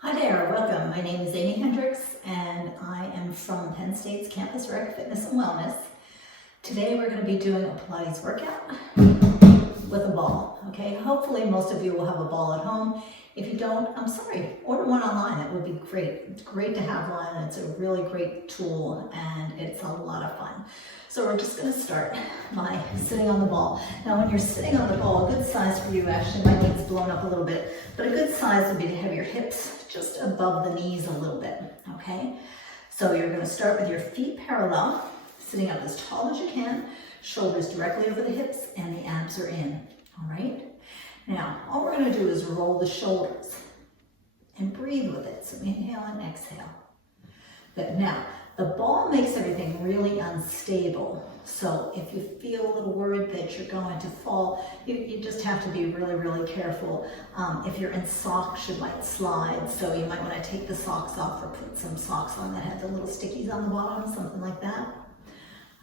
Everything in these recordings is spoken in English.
Hi there, welcome. My name is Amy Hendricks and I am from Penn State's Campus Rec Fitness and Wellness. Today we're going to be doing a Pilates workout with a ball, okay? Hopefully most of you will have a ball at home. If you don't, I'm sorry, order one online, that would be great. It's great to have one, it's a really great tool and it's a lot of fun. So we're just going to start by sitting on the ball. Now when you're sitting on the ball, a good size for you, actually my knee's blown up a little bit, but a good size would be to have your hips just above the knees a little bit, okay? So you're going to start with your feet parallel, sitting up as tall as you can, shoulders directly over the hips, and the abs are in, all right? Now, all we're going to do is roll the shoulders and breathe with it. So inhale and exhale. Good. Now, the ball makes everything really unstable. So if you feel a little worried that you're going to fall, you just have to be really, really careful. If you're in socks, you might slide. So you might want to take the socks off or put some socks on that have the little stickies on the bottom, something like that.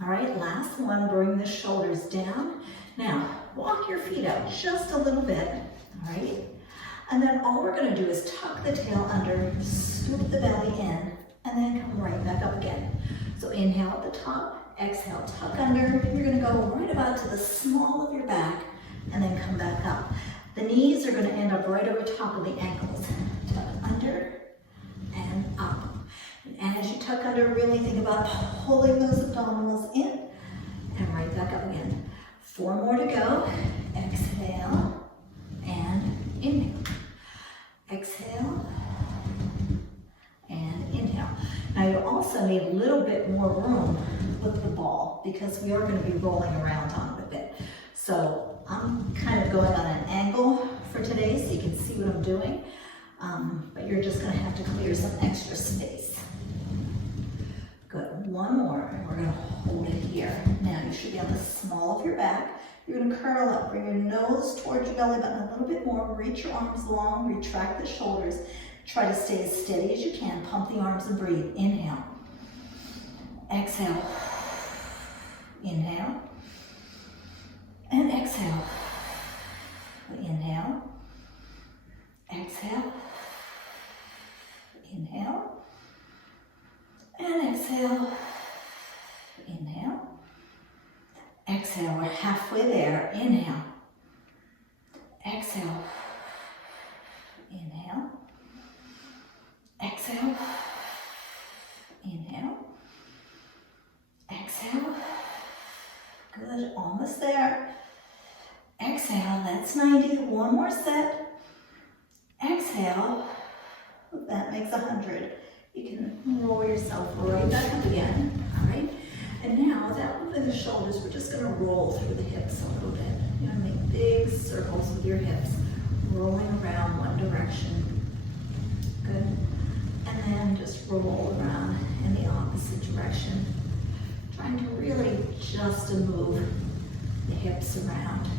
All right, last one, bring the shoulders down. Now, walk your feet out just a little bit, all right? And then all we're gonna do is tuck the tail under, scoop the belly in, and then come right back up again. So inhale at the top, exhale, tuck under. You're gonna go right about to the small of your back, and then come back up. The knees are gonna end up right over top of the ankles. Tuck under and up. And as you tuck under, really think about pulling those abdominals in and right back up again. 4 more to go. Exhale and inhale. Exhale and inhale. Now you also need a little bit more room with the ball because we are going to be rolling around on it a bit. So I'm kind of going on an angle for today so you can see what I'm doing. But you're just going to have to clear some extra space. Good, 1 more, and we're gonna hold it here. Now you should be on the small of your back. You're gonna curl up, bring your nose towards your belly button a little bit more, reach your arms long, retract the shoulders. Try to stay as steady as you can, pump the arms and breathe. Inhale, exhale, inhale, and exhale. Inhale, exhale, inhale, and exhale, inhale, exhale, we're halfway there, inhale, exhale, inhale, exhale, inhale, exhale, good, almost there, exhale, that's 90, 1 more set, exhale, that makes 100. You can roll yourself right back up again, all right? And now, without moving the shoulders, we're just gonna roll through the hips a little bit. You're gonna make big circles with your hips, rolling around one direction. Good. And then just roll around in the opposite direction. Trying to really just move the hips around.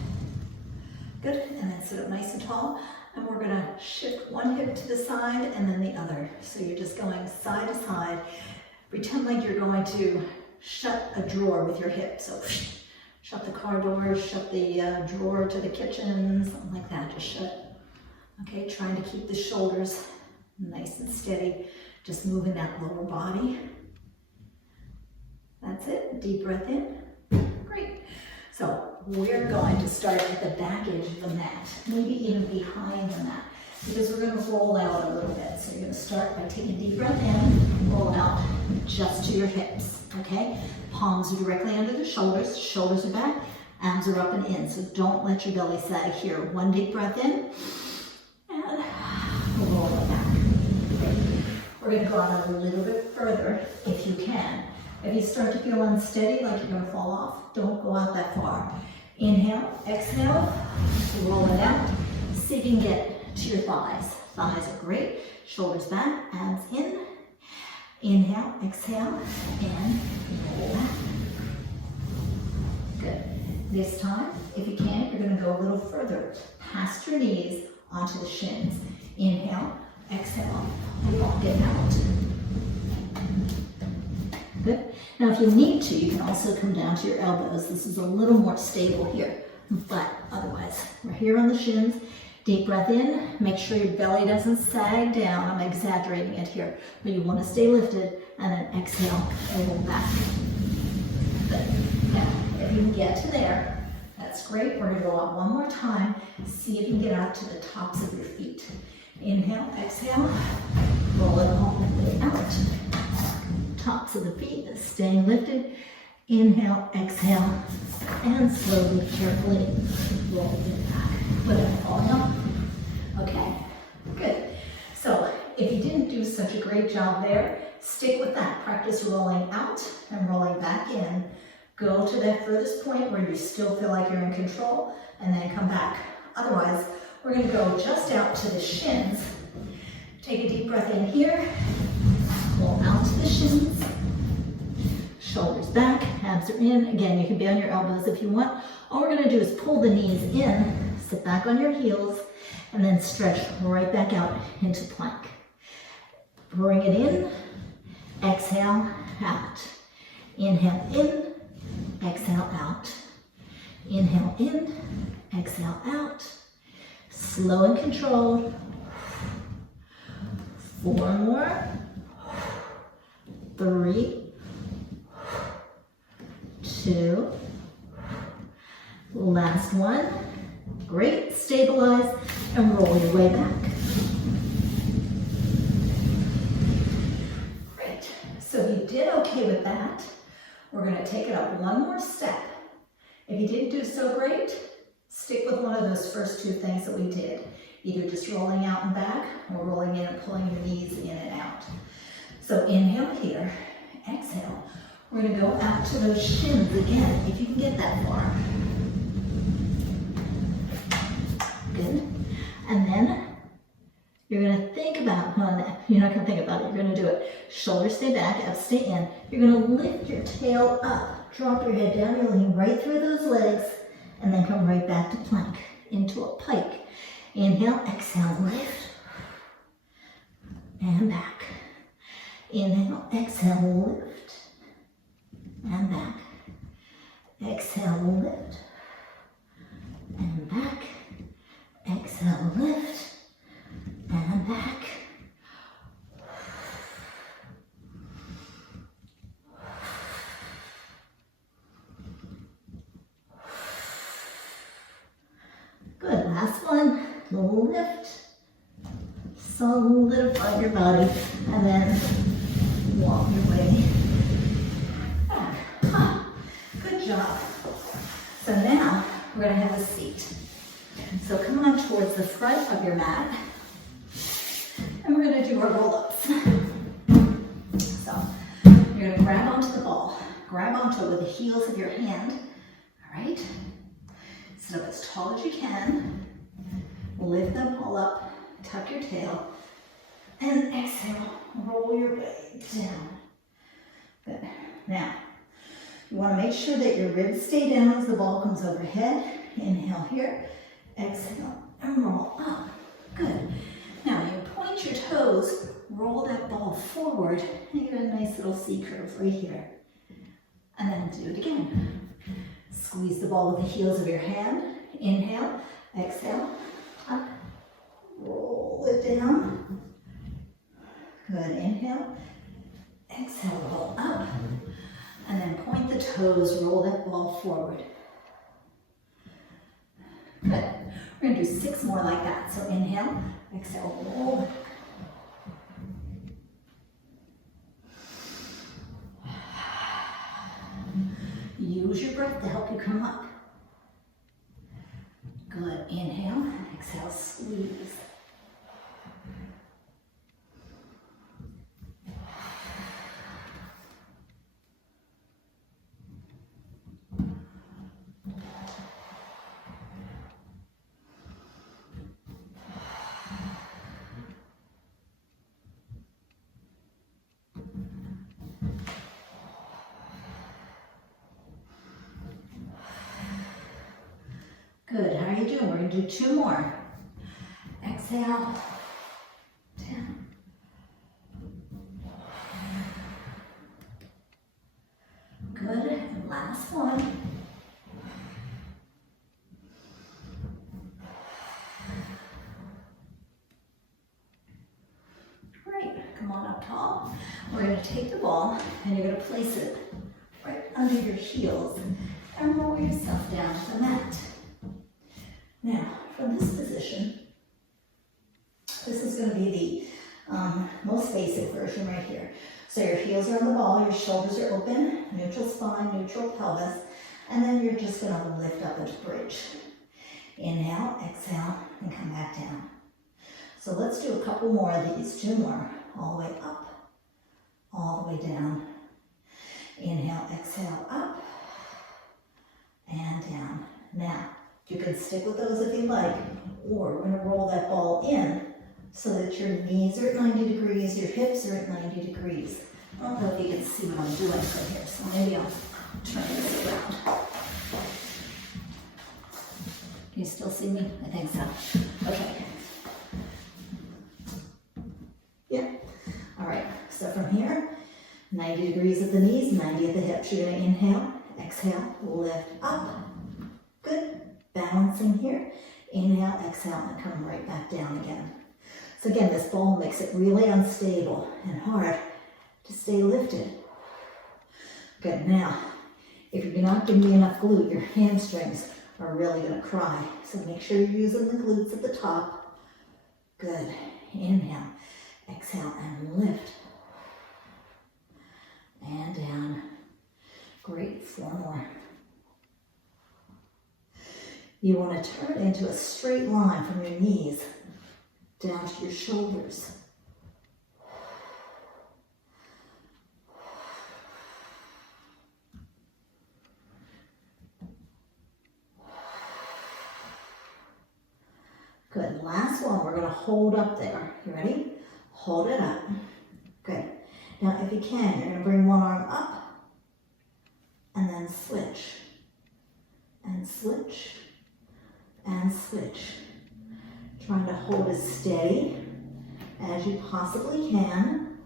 Good, and then sit up nice and tall. And we're gonna shift one hip to the side and then the other. So you're just going side to side. Pretend like you're going to shut a drawer with your hip. So shut the car door, shut the drawer to the kitchen, something like that, just shut. Okay, trying to keep the shoulders nice and steady. Just moving that lower body. That's it, deep breath in. Great. So we're going to start at the back edge of the mat, maybe even behind the mat, because we're going to roll out a little bit. So you're going to start by taking a deep breath in, roll out just to your hips, okay? Palms are directly under the shoulders, shoulders are back, arms are up and in. So don't let your belly sag here. 1 deep breath in, and roll it back. Okay. We're going to go on a little bit further if you can. If you start to feel unsteady, like you're going to fall off, don't go out that far. Inhale, exhale, roll it out. See if you can get to your thighs. Thighs are great. Shoulders back, abs in. Inhale, exhale, and roll back. Good. This time, if you can, you're going to go a little further. Past your knees onto the shins. Inhale, exhale, walk it out. Good. Now if you need to, you can also come down to your elbows. This is a little more stable here, but otherwise, we're here on the shins. Deep breath in, make sure your belly doesn't sag down. I'm exaggerating it here, but you want to stay lifted, and then exhale, roll back. Good. Now, if you can get to there, that's great. We're gonna go out one more time. See if you can get out to the tops of your feet. Inhale, exhale, roll it all the way out. Tops of the feet, staying lifted. Inhale, exhale, and slowly, carefully roll it back without falling off. Okay, good. So if you didn't do such a great job there, stick with that. Practice rolling out and rolling back in. Go to that furthest point where you still feel like you're in control, and then come back. Otherwise, we're gonna go just out to the shins. Take a deep breath in here, roll out to the shins. Shoulders back, abs are in. Again, you can be on your elbows if you want. All we're gonna do is pull the knees in, sit back on your heels, and then stretch right back out into plank. Bring it in, exhale, out. Inhale in, exhale out. Inhale in, exhale out. Slow and controlled. 4 more. 3, 2, last one. Great, stabilize and roll your way back. Great, so you did okay with that. We're gonna take it up one more step. If you didn't do so great, stick with one of those first 2 things that we did. Either just rolling out and back, or rolling in and pulling your knees in and out. So inhale here, exhale. We're gonna go out to those shins again, if you can get that far. Good. And then you're gonna think about, well, you're not gonna think about it, you're gonna do it. Shoulders stay back, abs stay in. You're gonna lift your tail up, drop your head down, you're leaning right through those legs, and then come right back to plank, into a pike. Inhale, exhale, lift, and back. Inhale, exhale, lift, and back. Exhale, lift, and back. Exhale, lift, and back. Good, last one. Little lift. Solidify your body, and then walk your way back. Good job. So now we're going to have a seat. So come on towards the front of your mat, and we're going to do our roll-ups. So you're going to grab onto the ball. Grab onto it with the heels of your hand. All right? Sit up as tall as you can. Lift them all up. Tuck your tail. And exhale. Roll your way down. Good. Now, you want to make sure that your ribs stay down as the ball comes overhead. Inhale here. Exhale and roll up. Good. Now you point your toes, roll that ball forward, and you get a nice little C curve right here. And then do it again. Squeeze the ball with the heels of your hand. Inhale, exhale, up, roll it down. Good. Inhale, exhale, roll up, and then point the toes, roll that ball forward. Good. We're going to do 6 more like that. So inhale, exhale, roll. Use your breath to help you come up. Good. Inhale, exhale, squeeze. Good, how are you doing? We're going to do 2 more. Exhale, down. Good, and last one. on up tall. We're going to take the ball and you're going to place it right under your heels and roll yourself down to the mat. Now, from this position, this is going to be the most basic version right here. So your heels are on the ball, your shoulders are open, neutral spine, neutral pelvis, and then you're just going to lift up into bridge. Inhale, exhale, and come back down. So let's do a couple more of these, 2 more. All the way up, all the way down. Inhale, exhale, up, and down. Now, you can stick with those if you like, or we're going to roll that ball in so that your knees are at 90 degrees, your hips are at 90 degrees. I don't know if you can see what I'm doing right here, so maybe I'll turn this around. Can you still see me? I think so. Okay. Yeah. All right. So from here, 90 degrees at the knees, 90 at the hips. You're going to inhale, exhale, lift up. Good. Balancing here. Inhale, exhale, and come right back down again. So again, this ball makes it really unstable and hard to stay lifted. Good. Now, if you're not giving me enough glute, your hamstrings are really going to cry. So make sure you're using the glutes at the top. Good. Inhale, exhale, and lift. And down. Great. 4 more. You want to turn into a straight line from your knees down to your shoulders. Good. Last one. We're going to hold up there. You ready? Hold it up. Good. Now, if you can, you're going to bring one arm up and then switch. And switch. And switch. Trying to hold as steady as you possibly can.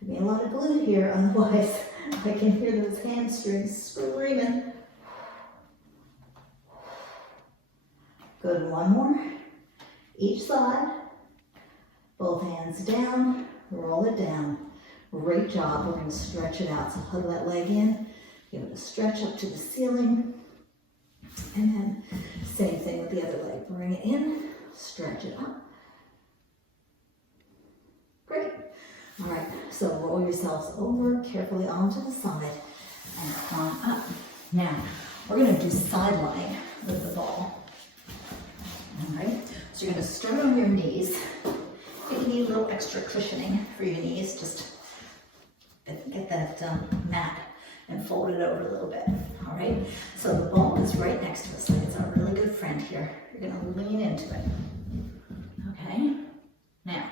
Give me a lot of glute here, otherwise I can hear those hamstrings screaming. Good, 1 more. Each side. Both hands down, roll it down. Great job. We're going to stretch it out. So hug that leg in, give it a stretch up to the ceiling. And then same thing with the other leg. Bring it in, stretch it up. Great. All right, so roll yourselves over carefully onto the side and climb up. Now, we're going to do side lying with the ball. All right, so you're going to start on your knees. If you need a little extra cushioning for your knees, just get that mat and fold it over a little bit. All right, so the ball is right next to us, like it's our really good friend here. You're going to lean into it. Okay, now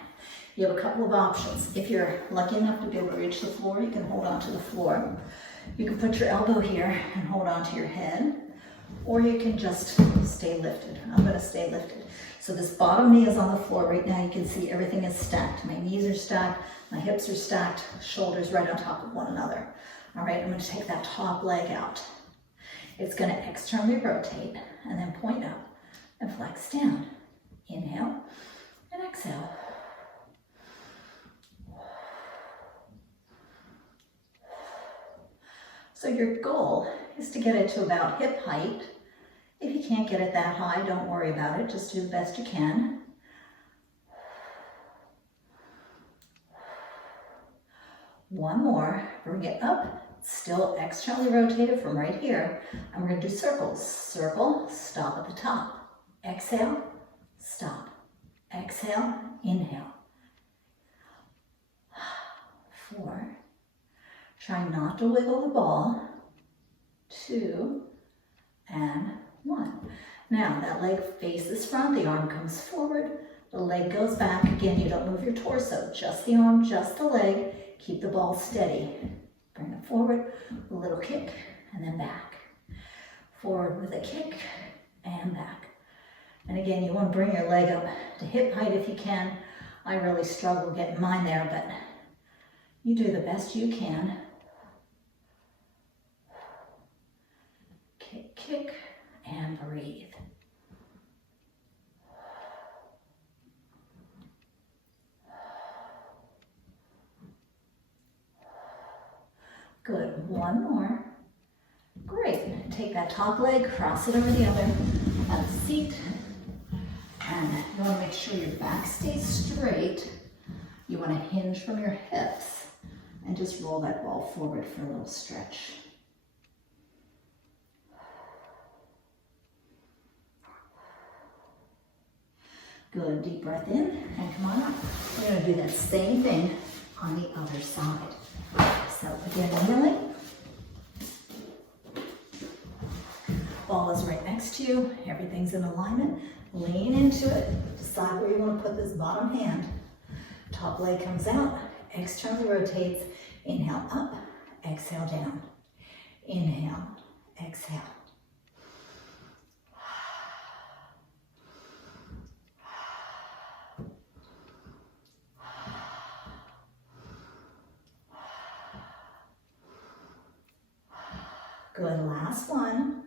you have a couple of options. If you're lucky enough to be able to reach the floor, you can hold on to the floor. You can put your elbow here and hold on to your head, or you can just stay lifted. I'm going to stay lifted. So this bottom knee is on the floor right now. You can see everything is stacked. My knees are stacked, my hips are stacked, shoulders right on top of one another. All right, I'm going to take that top leg out. It's going to externally rotate and then point up and flex down. Inhale and exhale. So your goal is to get it to about hip height. If you can't get it that high, don't worry about it. Just do the best you can. One more. Bring it up. Still externally rotated from right here. And we're going to do circles. Circle, stop at the top. Exhale, stop. Exhale, inhale. 4. Try not to wiggle the ball. 2 and 1. Now that leg faces front, the arm comes forward, the leg goes back. Again, you don't move your torso, just the arm, just the leg. Keep the ball steady. Bring it forward, a little kick, and then back. Forward with a kick, and back. And again, you want to bring your leg up to hip height if you can. I really struggle getting mine there, but you do the best you can. Kick, kick, and breathe. Good, one more. Great, take that top leg, cross it over the other, at the seat. And you want to make sure your back stays straight. You want to hinge from your hips and just roll that ball forward for a little stretch. Good, deep breath in and come on up. We're going to do that same thing on the other side. So again, kneeling. Ball is right next to you. Everything's in alignment. Lean into it. Decide where you want to put this bottom hand. Top leg comes out. Externally rotates. Inhale up. Exhale down. Inhale. Exhale. Good, last one.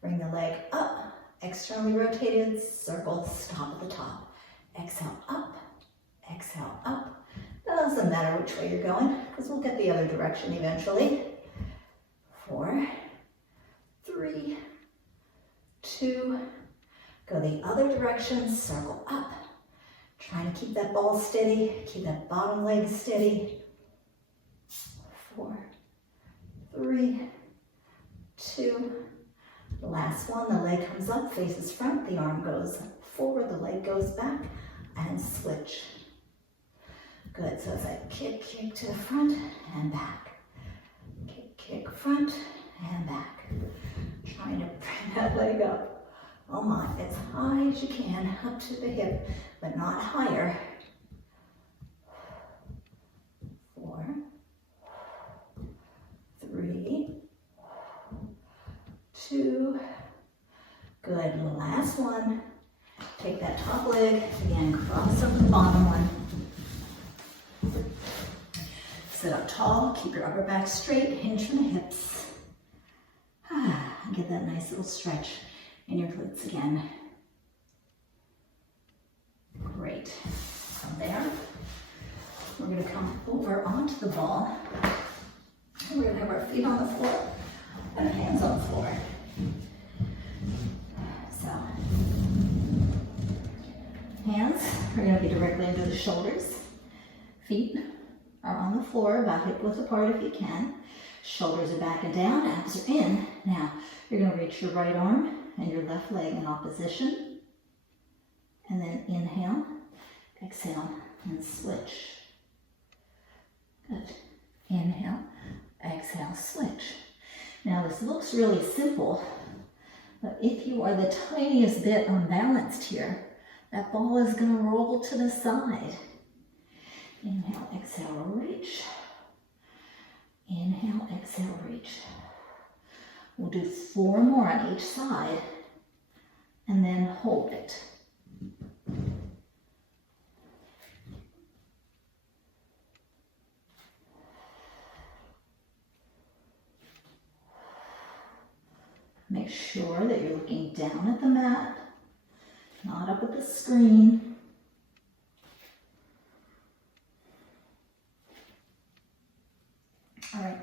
Bring the leg up, externally rotated, circle, stop at the top. Exhale up, exhale up. Doesn't matter which way you're going, because we'll get the other direction eventually. 4, 3, 2, go the other direction, circle up. Trying to keep that ball steady, keep that bottom leg steady. 4, 3, 2, the last one, the leg comes up, faces front, the arm goes forward, the leg goes back, and switch. Good, so it's like kick, kick to the front and back. Kick, kick, front and back. Trying to bring that leg up. Oh my, as high as you can, up to the hip, but not higher. 4, 3, 2, good, last one. Take that top leg, again, cross over the bottom one. Sit up tall, keep your upper back straight, hinge from the hips. And get that nice little stretch in your glutes again. Great. From there, we're going to come over onto the ball. And we're going to have our feet on the floor and hands on the floor. So, hands are going to be directly under the shoulders. Feet are on the floor, about hip width apart if you can. Shoulders are back and down, abs are in. Now, you're going to reach your right arm and your left leg in opposition. And then inhale, exhale, and switch. Good. Inhale, exhale, switch. Now, this looks really simple, but if you are the tiniest bit unbalanced here, that ball is going to roll to the side. Inhale, exhale, reach. Inhale, exhale, reach. We'll do 4 more on each side, and then hold it. Make sure that you're looking down at the mat, not up at the screen. All right,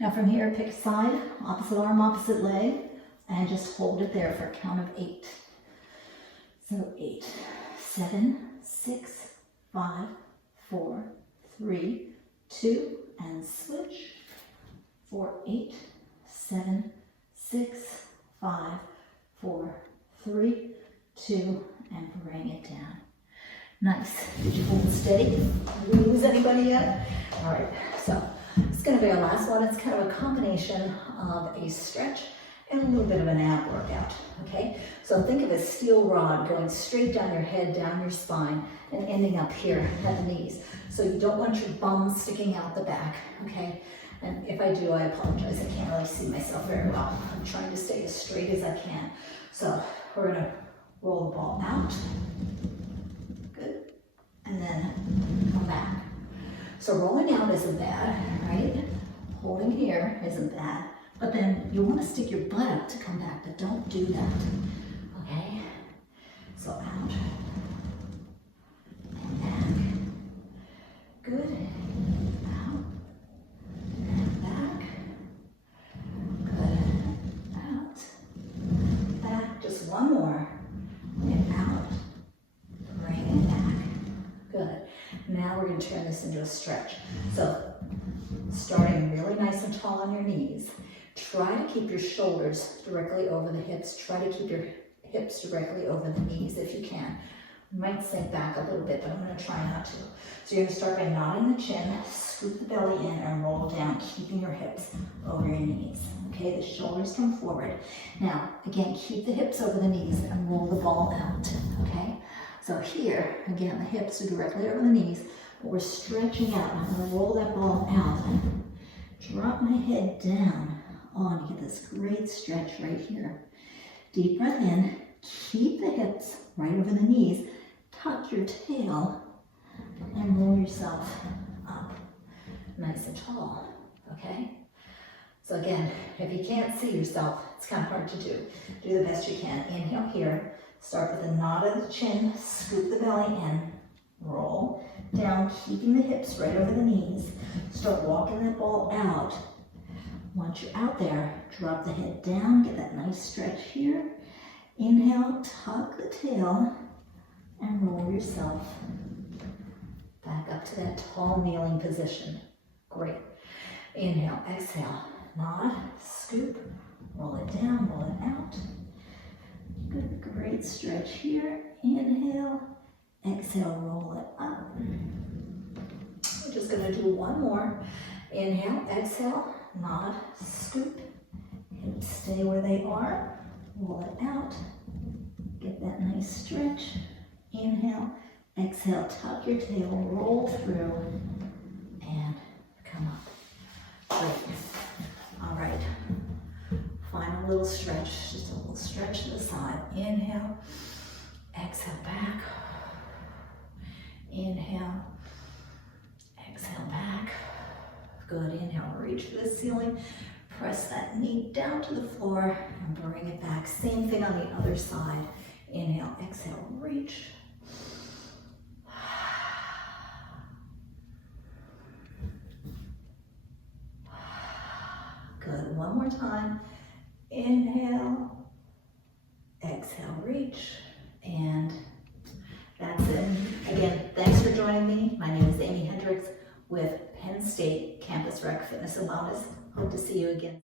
now from here, pick a side, opposite arm, opposite leg, and just hold it there for a count of 8. So 8, 7, 6, 5, 4, 3, 2, and switch. 4, 8, 7, 6, 5, 4, 3, 2, and bring it down. Nice. Did you hold steady? Did we lose anybody yet? All right, so it's going to be our last one. It's kind of a combination of a stretch and a little bit of an ab workout, okay? So think of a steel rod going straight down your head, down your spine, and ending up here at the knees. So you don't want your bum sticking out the back, okay? And if I do, I apologize. I can't really see myself very well. I'm trying to stay as straight as I can. So we're going to roll the ball out. Good. And then come back. So rolling out isn't bad, right? Holding here isn't bad. But then you want to stick your butt up to come back, but don't do that. Okay? So out. And back. Good. Out. And back. we're going to turn this into a stretch. So starting really nice and tall on your knees. Try to keep your shoulders directly over the hips. Try to keep your hips directly over the knees if you can. You might sink back a little bit, but I'm going to try not to. So you're going to start by nodding the chin, scoop the belly in, and roll down, keeping your hips over your knees. Okay, the shoulders come forward. Now, again, keep the hips over the knees and roll the ball out. Okay, so here, again, the hips are directly over the knees, but we're stretching out. I'm going to roll that ball out. Drop my head down. On, you get this great stretch right here. Deep breath in, keep the hips right over the knees, tuck your tail, and roll yourself up nice and tall, okay? So again, if you can't see yourself, it's kind of hard to do. Do the best you can. Inhale here, start with a nod of the chin, scoop the belly in, roll down, keeping the hips right over the knees. Start walking that ball out. Once you're out there, drop the head down, get that nice stretch here. Inhale, tuck the tail, and roll yourself back up to that tall kneeling position. Great. Inhale, exhale, nod, scoop, roll it down, roll it out. Good, great stretch here. Inhale, exhale, roll it up. We're just gonna do one more. Inhale, exhale, nod, scoop, hips stay where they are, roll it out, get that nice stretch. Inhale, exhale, tuck your tail, roll through, and come up. Great. All right, final little stretch, just a little stretch to the side. Inhale, exhale back, inhale, exhale back. Good, inhale, reach for the ceiling, press that knee down to the floor and bring it back. Same thing on the other side. Inhale, exhale, reach. Good, one more time. Inhale, exhale, reach, and that's it. Again, thanks for joining me. My name is Amy Hendricks with Penn State Campus Rec Fitness and Wellness. Hope to see you again.